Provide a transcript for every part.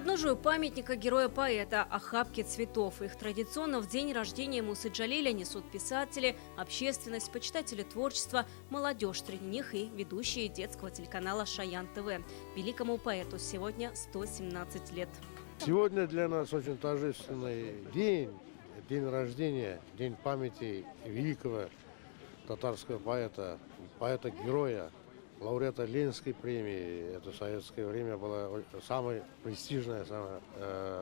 подножию памятника героя-поэта охапки цветов. Их традиционно в день рождения Мусы Джалиля несут писатели, общественность, почитатели творчества, молодежь, среди них и ведущие детского телеканала «Шаян ТВ». Великому поэту сегодня 117 лет. Сегодня для нас очень торжественный день, день рождения, день памяти великого татарского поэта, поэта-героя, лауреата Ленинской премии. Это в советское время была самая престижная, самая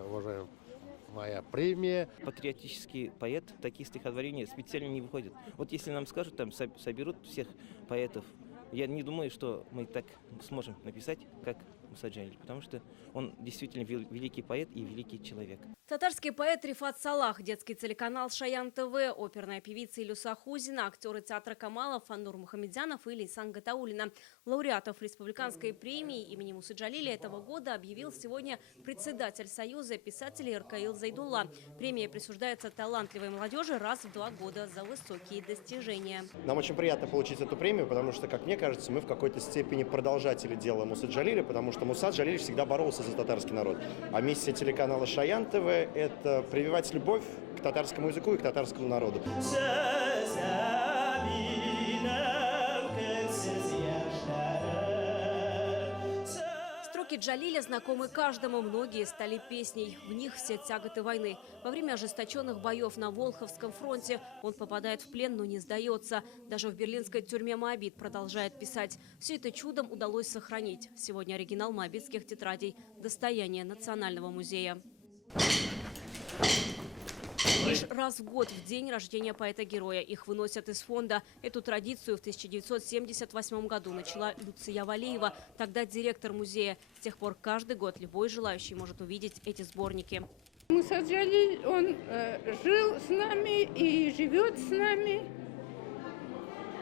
уважаемая премия. Патриотический поэт, такие стихотворения специально не выходят. Вот если нам скажут, там соберут всех поэтов, я не думаю, что мы так сможем написать, как Муса Джалиль, потому что он действительно великий поэт и великий человек. Татарский поэт Рифат Салах, детский телеканал «Шаян ТВ», оперная певица Илюса Хузина, актеры театра Камала Фаннур Мухамедзянов и Лейсан Гатауллина. Лауреатов республиканской премии имени Мусы Джалиля этого года объявил сегодня председатель Союза писателей Иркаил Зайдулла. Премия присуждается талантливой молодежи раз в 2 года за высокие достижения. Нам очень приятно получить эту премию, потому что, как мне кажется, мы в какой-то степени продолжатели дела Мусы Джалиля, потому что Муса Джалиль всегда боролся за татарский народ. А миссия телеканала «Шаян ТВ» – это прививать любовь к татарскому языку и к татарскому народу. Строки Джалиля знакомы каждому, многие стали песней. В них все тяготы войны. Во время ожесточенных боев на Волховском фронте он попадает в плен, но не сдается. Даже в берлинской тюрьме Моабит продолжает писать. Все это чудом удалось сохранить. Сегодня оригинал моабитских тетрадей – достояние Национального музея. Лишь раз в год, в день рождения поэта-героя, их выносят из фонда. Эту традицию в 1978 году начала Люция Валеева, тогда директор музея. С тех пор каждый год любой желающий может увидеть эти сборники. Муса Джалиль, он жил с нами и живет с нами.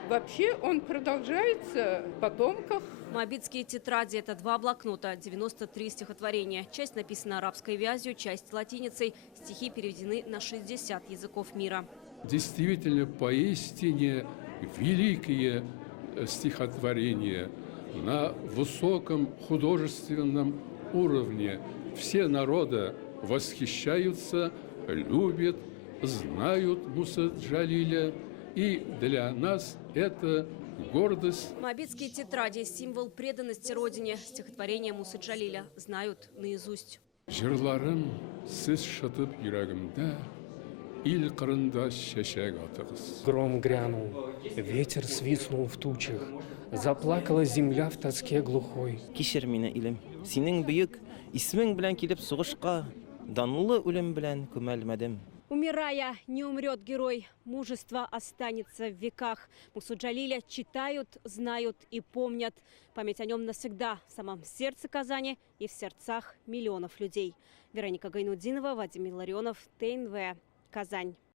Вообще он продолжается в потомках. Моабитские тетради – это 2 блокнота, 93 стихотворения. Часть написана арабской вязью, часть латиницей. Стихи переведены на 60 языков мира. Действительно, поистине великие стихотворения на высоком художественном уровне. Все народы восхищаются, любят, знают Муса Джалиля. И для нас это гордость. Моабитские тетради – символ преданности родине. Стихотворения Мусы Джалиля знают наизусть. Жырларым сіз шытып йөрәгемдә, ил кырында чәчәк атыгыз. Гром грянул, ветер свистнул в тучах, заплакала земля в тоске глухой. Кишер мине илем, синең бөек исмең белән килеп сугышка, данлы үлем белән күмәлмәдем. Умирая, не умрет герой. Мужество останется в веках. Мусу Джалиля читают, знают и помнят. Память о нем навсегда в самом сердце Казани и в сердцах миллионов людей. Вероника Гайнудинова, Вадим Илларионов, ТНВ, Казань.